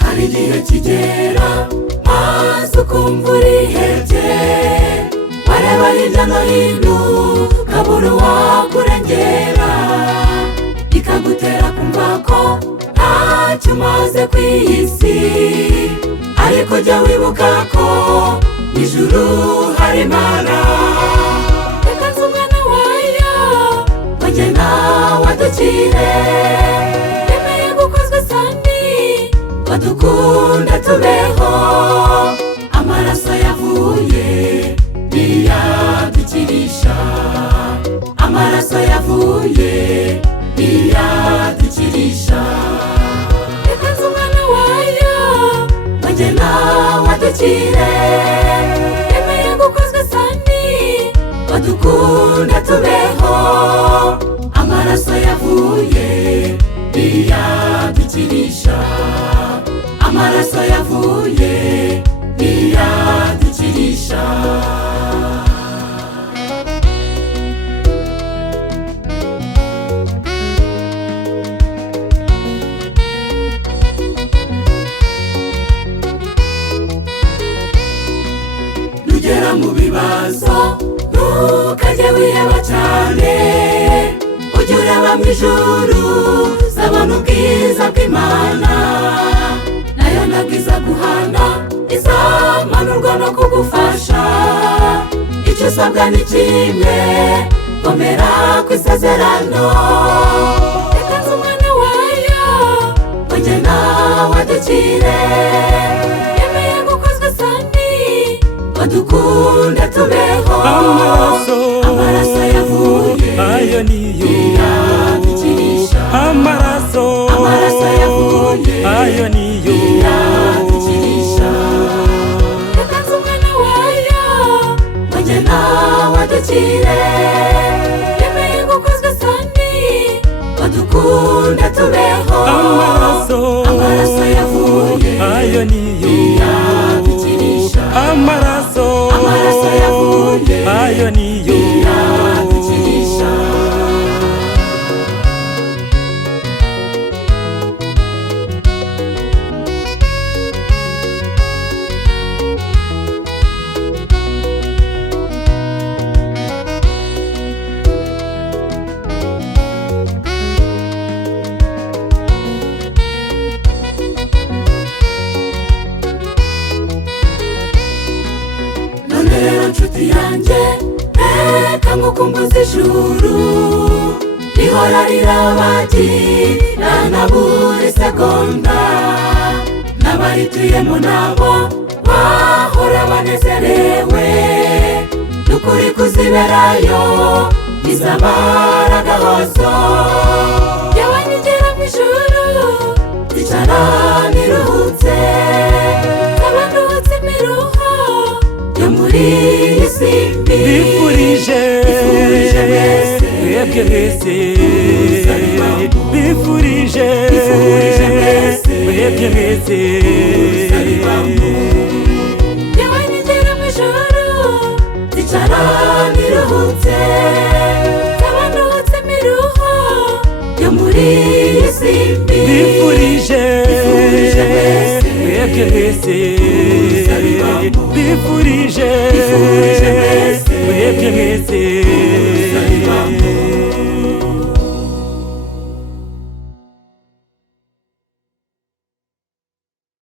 hari igihe kigera maze ukumva urihebye, wareba hirya no hino ukabura uwakurengera, bikagutera kumva ko ntacyo umaze ku isi. Ariko jya wibuka ko ijuru hari Imana, reka nzi umwana wayo wagena wadukire, yemeye gukozwa isoni wadukunda tubeho. Amaraso yavuye niyadukirisha, amaraso yavuye niyadukirisha. Reka nzi umwana wayo wagena wadukire, yemeye gukozwa isoni wadukunda tubeho. Amaraso yavuye niyadukirisha, amaraso yavuye niyadukirisha. Nugera mu bibazo ntukajye wiheba cyane, ujye ureba mu ijuru uzabona ubwiza bw'Imana. Nayo ntabwo iza guhana, izamanurwa no kugufasha. Icyo usabwa ni kimwe, komera ku isezerano. Reka nzi umwana wayo wagena wadukire, yemeye gukozwa isoni wadukunda tubeho. Amaraso yavuye ayo niyo niyadukirisha, amaraso yavuye ayo niyo niyadukirisha. Reka nzi umwana wayo wagena wadukire, yemeye gukozwa isoni wadukunda tubeho. Amaraso yavuye ayo niyo niyadukirisha, amaraso yavuye ayo niyo niyadukirisha. None rero nshuti yanjye, reka ngukumbuze ijuru rihora rirabagirana buri segonda. N'abarituyemo nabo bahora banezerewe, n'ukuri kuziberayo bizabara agahozo. Yewe nigera mu ijuru zicara niruhutse, nkaba nduhutse imiruho yo muri iyi si mbi. bifurije mwese mwebwe mwese, bifurije mwese mwebwe mwese. yewe nigera mu ijuru zicara niruhutse, nkaba nduhutse imiruho yo muri iyi si mbi. bifurije mwese mwebwe mwese, bifurije mwese mwebwe mwese.